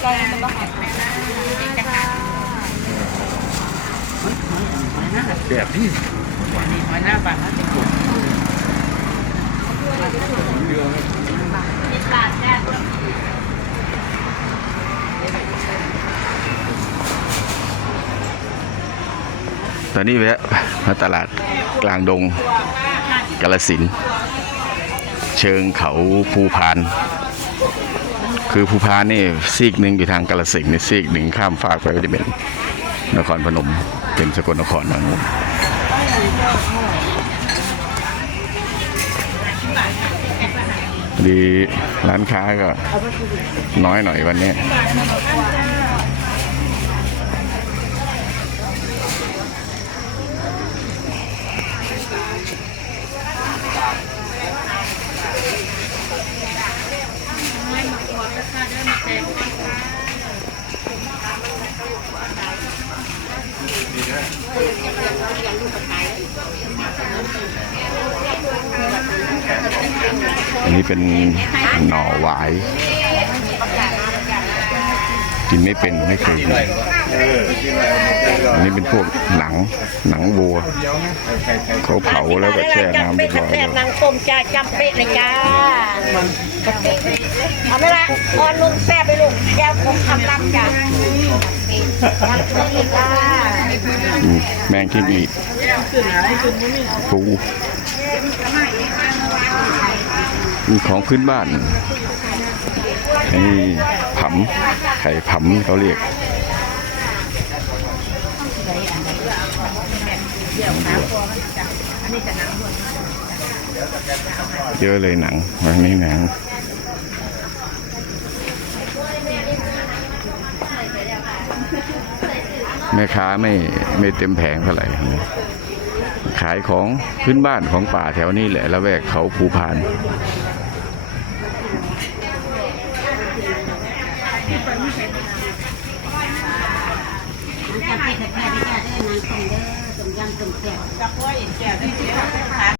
แกงมันก็หอมแบบนี้หอยหน้าปากนะจะกุด ตอนนี้แวะมาตลาดกลางดงกาลสิน เชิงเขาภูพาน คือภูพานนี่ซีกหนึ่งอยู่ทางกาลสินนี่ซีกหนึ่งข้ามฟากไปก็จะเป็นนครพนมเป็นสกลนครทางนู้นดีร้านค้าก็น้อยหน่อยวันนี้ อันนี้เป็นหน่อหวาย กินไม่เป็นไม่เคยกินอันนี้เป็นพวกหนังหนังวัว เขาเผาแล้วก็แช่น้ำเรียบร้อยแซ่แล้บวนางต้มจ้าจำเป็ดเลยจ้าเอาไหมล่ะออนลุงแซ่บไปลุงแก้วคงทำลำจ้ะยังไม่อีกจ้าอืมแมงกินอีกปูมีของพื้นบ้านอั นนี้ผำไข่ผำเขาเรียกเยอะเลยหนังวันนี้หนังแม่ค้าไม่ไม่เต็มแผงเท่าไหร่ขายของพื้นบ้านของป่าแถวนี้แหละล้วแวกเขาภูพาน จำเป็ดแท้ๆจ้าได้นางต้มเด้อต้มยำต้มแซ่บจับไว้แก่